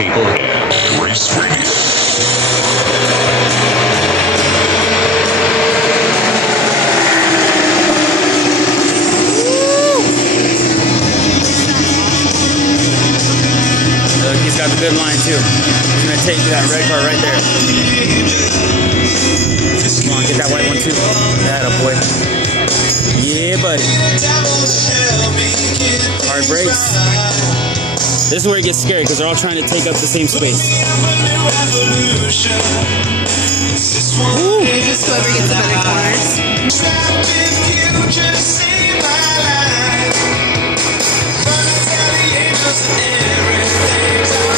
people and race radio. He's got the good line too. He's gonna take that red car right there. Come on, get that white one too. That a boy. Yeah, buddy. Hard brakes. This is where it gets scary because they're all trying to take up the same space. Woo. It's just whoever gets the better corners. Everything's